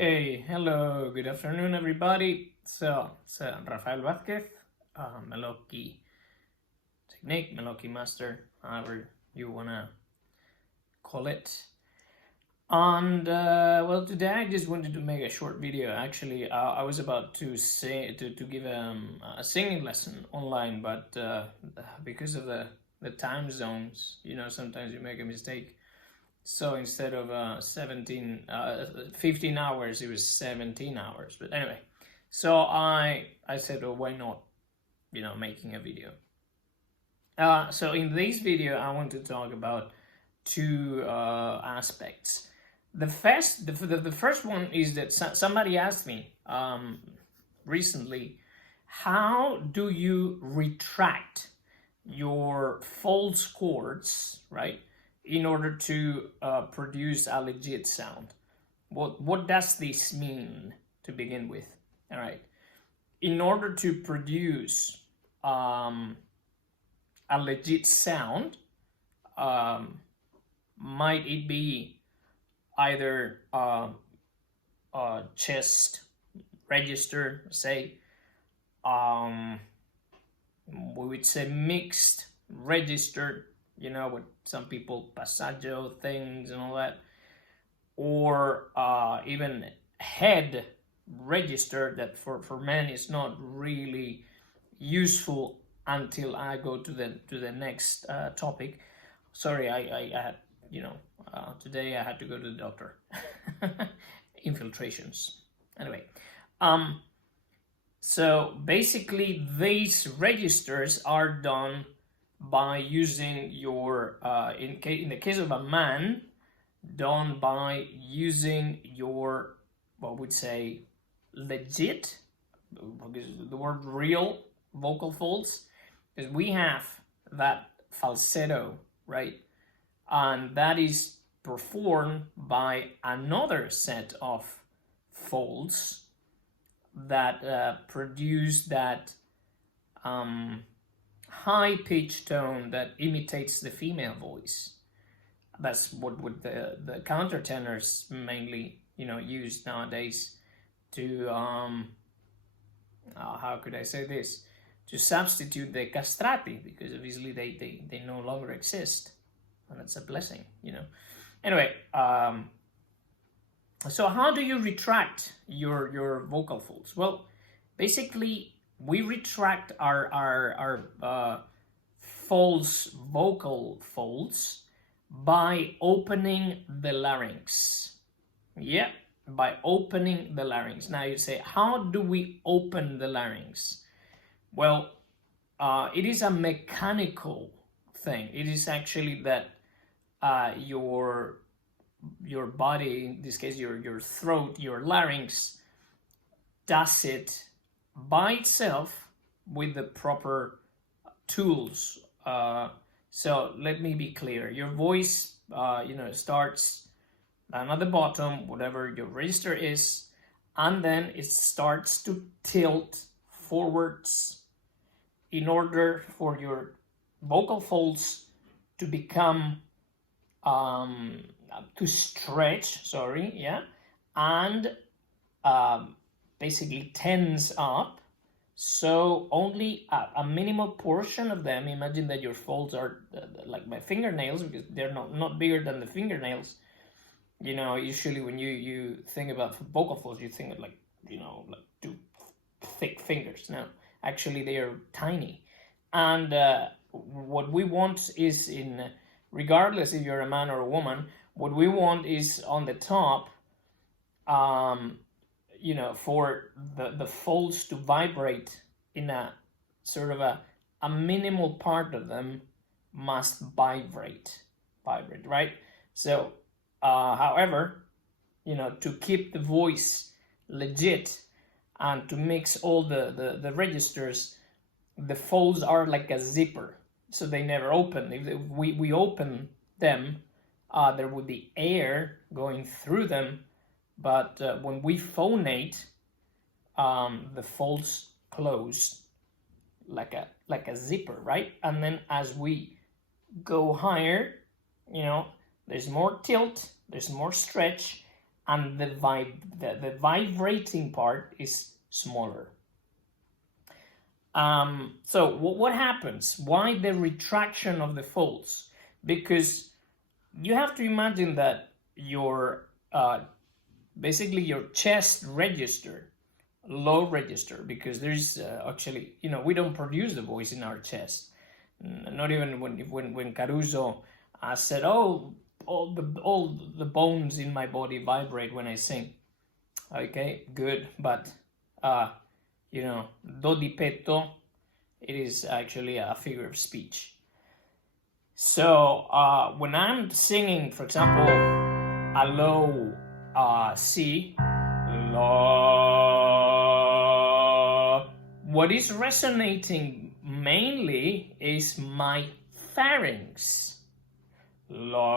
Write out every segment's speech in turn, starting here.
Hey, hello, good afternoon, everybody. So, it's Rafael Vázquez, Melocchi technique, Melocchi master, however you wanna call it. And well, today I just wanted to make a short video. Actually, I was about to give a singing lesson online, but because of the time zones, sometimes you make a mistake. So instead of 15 hours, it was 17 hours. But anyway, so I said, oh, why not, making a video. So in this video, I want to talk about two aspects. The first one is that somebody asked me recently, how do you retract your false chords, right, in order to produce a legit sound? What does this mean to begin with? All right, in order to produce a legit sound, might it be either chest register, say, we would say mixed register, with some people passaggio things and all that, or even head register that for men is not really useful until I go to the next topic. Sorry, I had, today I had to go to the doctor. Infiltrations. Anyway, so basically these registers are done by using your, in the case of a man, done by using your, what would say, legit, because the word real vocal folds, because we have that falsetto, right? And that is performed by another set of folds that produce that high-pitched tone that imitates the female voice. That's what the countertenors mainly, use nowadays to, how could I say this? To substitute the castrati, because obviously they no longer exist. And that's a blessing, Anyway, so how do you retract your vocal folds? Well, basically, we retract our false vocal folds by opening the larynx. Yeah, by opening the larynx. Now you say, how do we open the larynx? Well, it is a mechanical thing. It is actually that your body, in this case your throat, your larynx, does it by itself with the proper tools. So let me be clear. Your voice, starts down at the bottom, whatever your register is, and then it starts to tilt forwards in order for your vocal folds to become, to stretch, and basically tense up. So only a minimal portion of them, imagine that your folds are like my fingernails, because they're not bigger than the fingernails. Usually when you think about vocal folds, you think of like two thick fingers. No, actually they are tiny. And what we want is, regardless if you're a man or a woman, what we want is on the top, for the folds to vibrate in a sort of a minimal part of them must vibrate, right? So, however, to keep the voice legit and to mix all the registers, the folds are like a zipper, so they never open. If we open them, there would be air going through them. But when we phonate, the folds close like a zipper, right? And then as we go higher, there's more tilt, there's more stretch, and the vibrating part is smaller. So what happens? Why the retraction of the folds? Because you have to imagine that your basically your chest register, low register, because there's actually, we don't produce the voice in our chest. Not even when Caruso said, "Oh, all the bones in my body vibrate when I sing." Okay, good, but do di petto, it is actually a figure of speech. So when I'm singing, for example, a low C, la, what is resonating mainly is my pharynx. La.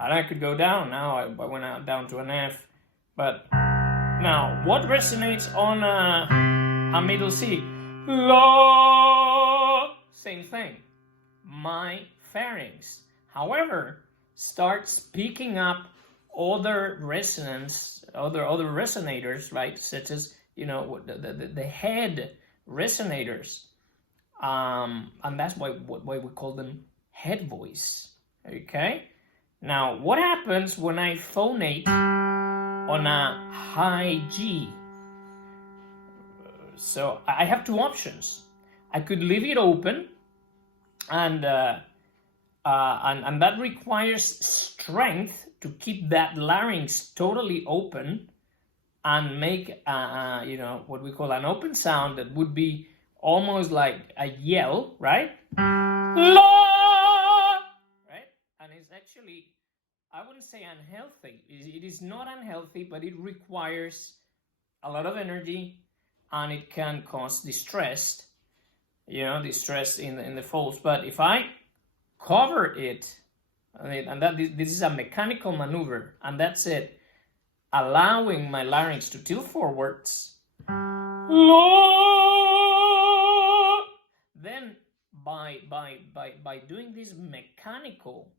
And I could go down. Now I went down to an F. But now, what resonates on a middle C? La. Same thing. My pharynx. However, starts picking up other resonance, other resonators, right? Such as the head resonators, and that's why we call them head voice. Okay. Now, what happens when I phonate on a high G? So I have two options. I could leave it open, and that requires strength to keep that larynx totally open and make what we call an open sound that would be almost like a yell, right? Right? And it's actually, I wouldn't say unhealthy. It is not unhealthy, but it requires a lot of energy, and it can cause distress in the folds. But if I cover it, and this is a mechanical maneuver, and that's it, allowing my larynx to tilt forwards, then by doing this mechanical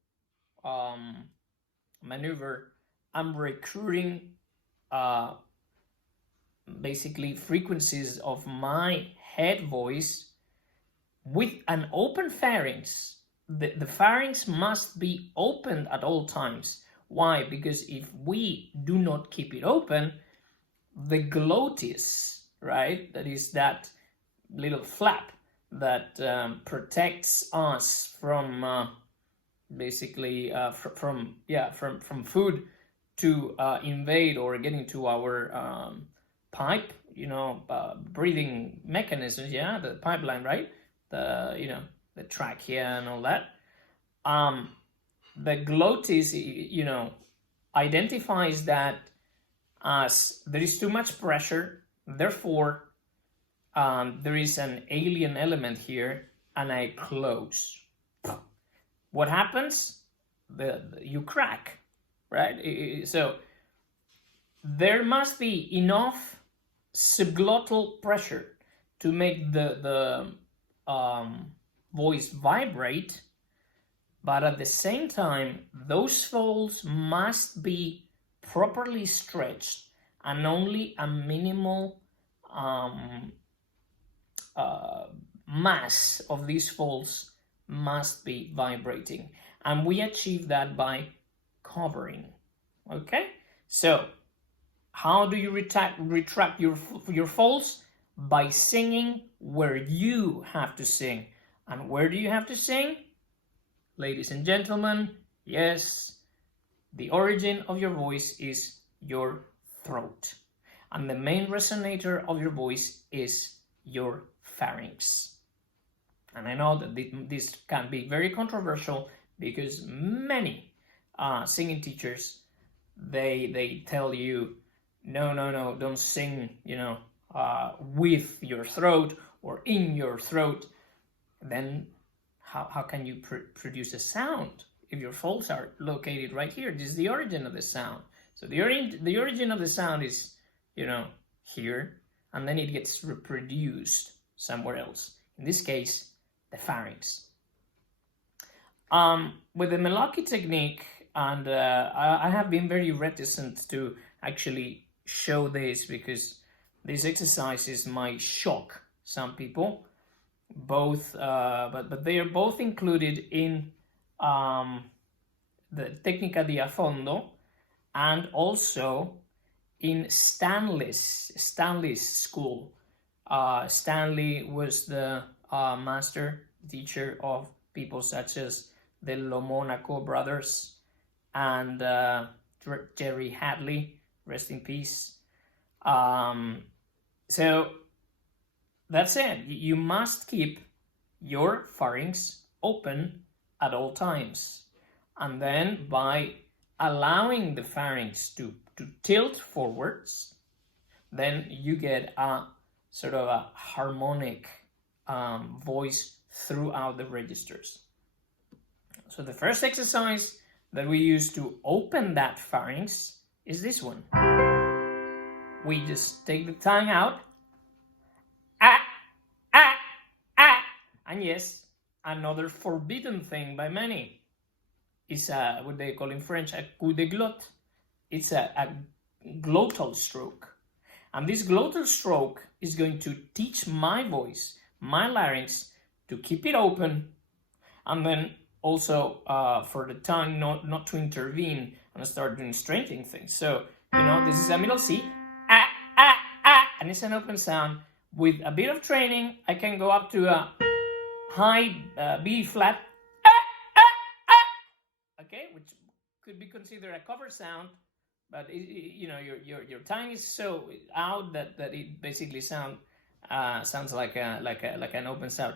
maneuver, I'm recruiting basically frequencies of my head voice with an open pharynx. The pharynx must be opened at all times. Why? Because if we do not keep it open, the glottis, right, that is that little flap that protects us from from food to invade or get into our pipe, breathing mechanisms, the pipeline, right, the trachea and all that. The glottis, identifies that as there is too much pressure, therefore there is an alien element here, and I close. What happens? You crack, right? So there must be enough subglottal pressure to make the voice vibrate, but at the same time, those folds must be properly stretched, and only a minimal mass of these folds must be vibrating. And we achieve that by covering. Okay? So, how do you retract your folds? By singing where you have to sing. And where do you have to sing? Ladies and gentlemen, yes, the origin of your voice is your throat. And the main resonator of your voice is your pharynx. And I know that this can be very controversial, because many singing teachers, they tell you, no, don't sing, with your throat or in your throat. Then how can you produce a sound if your folds are located right here? This is the origin of the sound. So the origin of the sound is, here, and then it gets reproduced somewhere else. In this case, the pharynx. With the Melocchi technique, and I have been very reticent to actually show this because these exercises might shock some people. Both, but they are both included in the Tecnica di Affondo and also in Stanley's school. Stanley was the master teacher of people such as the Lomonaco brothers and Jerry Hadley, rest in peace. So that's it. You must keep your pharynx open at all times. And then by allowing the pharynx to tilt forwards, then you get a sort of a harmonic voice throughout the registers. So the first exercise that we use to open that pharynx is this one. We just take the tongue out, and yes, another forbidden thing by many is what they call in French a coup de glotte. It's a glottal stroke. And this glottal stroke is going to teach my voice, my larynx, to keep it open, and then also for the tongue not to intervene and start doing straining things. So, this is a middle C, and it's an open sound. With a bit of training, I can go up to a high B flat, okay, which could be considered a cover sound, but your tongue is so out that it basically sounds like an open sound.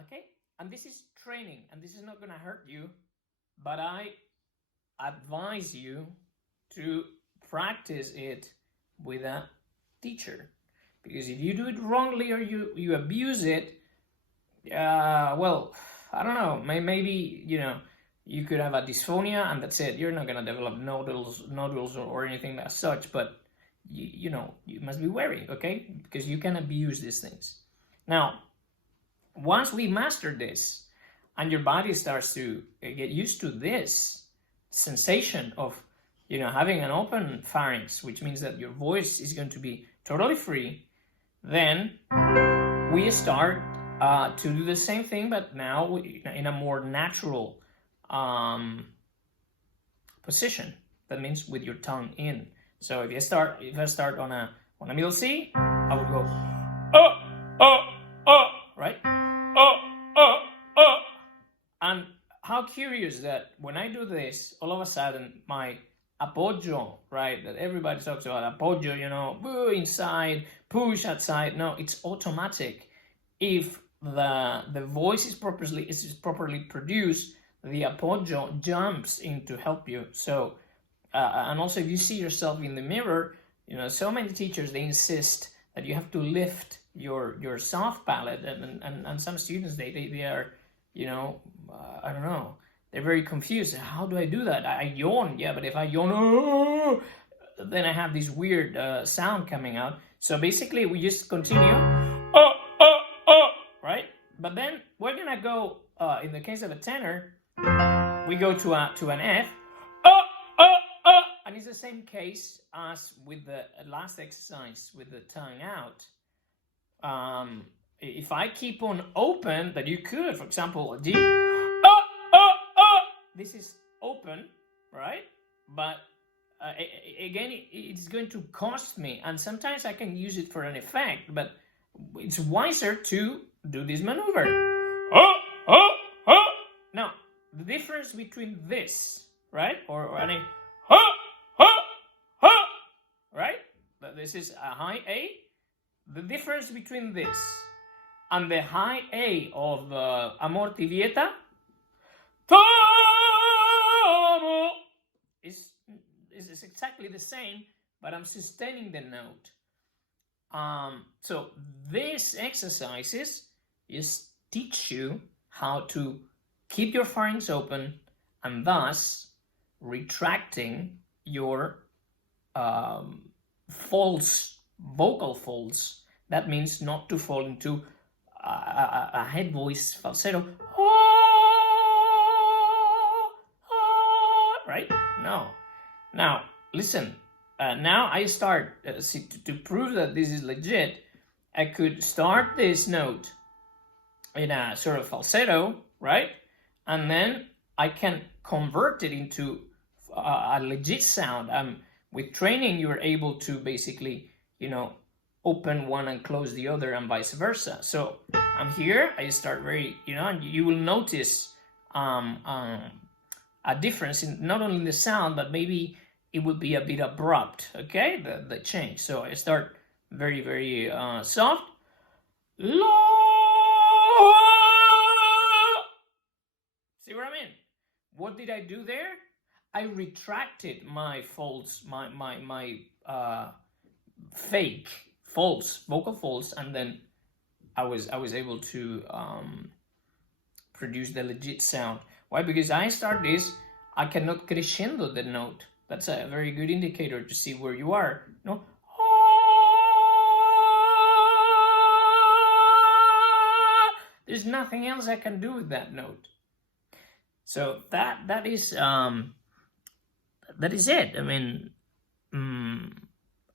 Okay, and this is training, and this is not going to hurt you, but I advise you to practice it with a teacher, because if you do it wrongly or you abuse it, well, I don't know, maybe you could have a dysphonia and that's it. You're not going to develop nodules or anything as such, but you must be wary, okay, because you can abuse these things. Now, once we master this and your body starts to get used to this sensation of having an open pharynx, which means that your voice is going to be totally free, then we start to do the same thing, but now in a more natural position. That means with your tongue in. So if I start on a middle C, I would go right? And how curious that when I do this, all of a sudden my appoggio, right, that everybody talks about, appoggio, inside, push outside. No, it's automatic. If the voice is properly produced, the appoggio jumps in to help you. So, and also if you see yourself in the mirror, so many teachers, they insist that you have to lift your soft palate, and some students, they are, I don't know, they're very confused. How do I do that? I yawn, yeah, but if I yawn, then I have this weird sound coming out. So basically, we just continue, right? But then we're gonna go, in the case of a tenor, we go to an F, and it's the same case as with the last exercise with the tongue out. If I keep on open, that you could, for example, a D, this is open, right? But again, it's going to cost me, and sometimes I can use it for an effect, but it's wiser to do this maneuver. Now, the difference between this, right, or any, right? This is a high A. The difference between this and the high A of Amor ti vieta is exactly the same, but I'm sustaining the note. So these exercises just teach you how to keep your pharynx open and thus retracting your false vocal folds. That means not to fall into a head voice falsetto, right? No. Now, listen. Now I start, see, to prove that this is legit, I could start this note in a sort of falsetto, right? And then I can convert it into a legit sound. With training, you're able to basically, open one and close the other and vice versa. So I'm here, I start very, and you will notice a difference in not only in the sound, but maybe it will be a bit abrupt, okay, the change. So I start very, very soft. See what I mean? What did I do there? I retracted my false, my fake false vocal folds, and then I was able to produce the legit sound. Why? Because I start this, I cannot crescendo the note. That's a very good indicator to see where you are. No. There's nothing else I can do with that note. So that is it. I mean,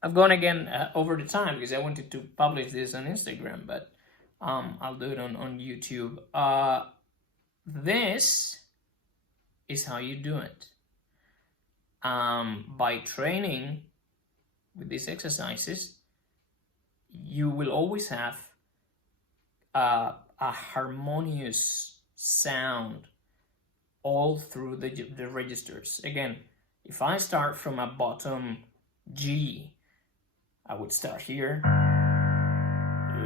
I've gone again over the time because I wanted to publish this on Instagram, but I'll do it on YouTube. This is how you do it. By training with these exercises, you will always have a harmonious sound all through the registers. Again, if I start from a bottom G, I would start here,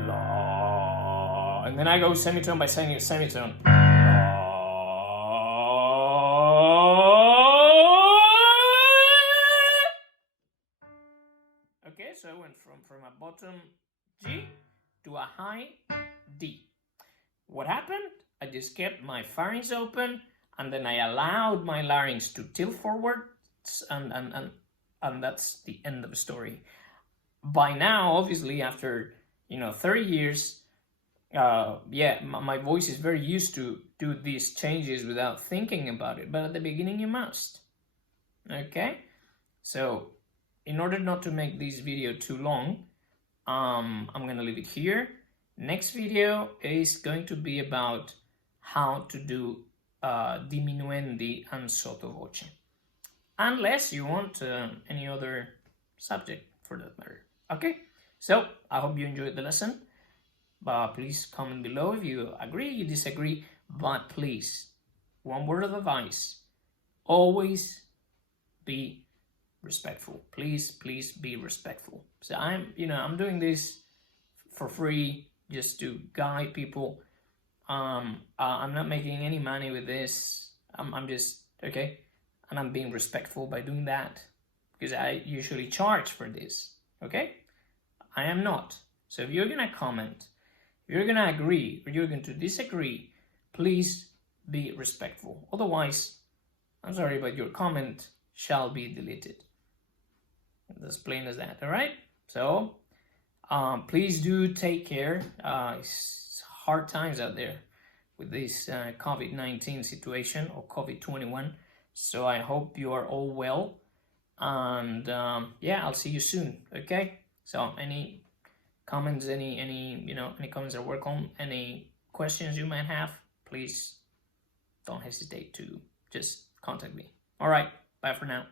La, and then I go semitone by semitone, La. Okay, so I went from a bottom G to a high D. What happened? I just kept my pharynx open, and then I allowed my larynx to tilt forward, and that's the end of the story. By now, obviously, after 30 years, my voice is very used to do these changes without thinking about it. But at the beginning, you must. Okay, so in order not to make this video too long, I'm gonna leave it here. Next video is going to be about how to do diminuendi and sottovoce, unless you want any other subject for that matter. Okay, so I hope you enjoyed the lesson. Please comment below if you agree, you disagree, but please, one word of advice, always be respectful. Please be respectful. So I'm doing this for free, just to guide people. I'm not making any money with this. I'm just, okay, and I'm being respectful by doing that, because I usually charge for this, okay? I am not. So if you're gonna comment, if you're gonna agree, or you're going to disagree, please be respectful. Otherwise, I'm sorry, but your comment shall be deleted. As plain as that, all right? So, please do take care. It's hard times out there with this COVID-19 situation, or COVID-21. So I hope you are all well. And I'll see you soon, okay? So any comments, any comments are welcome. Any questions you might have, please don't hesitate to just contact me. All right, bye for now.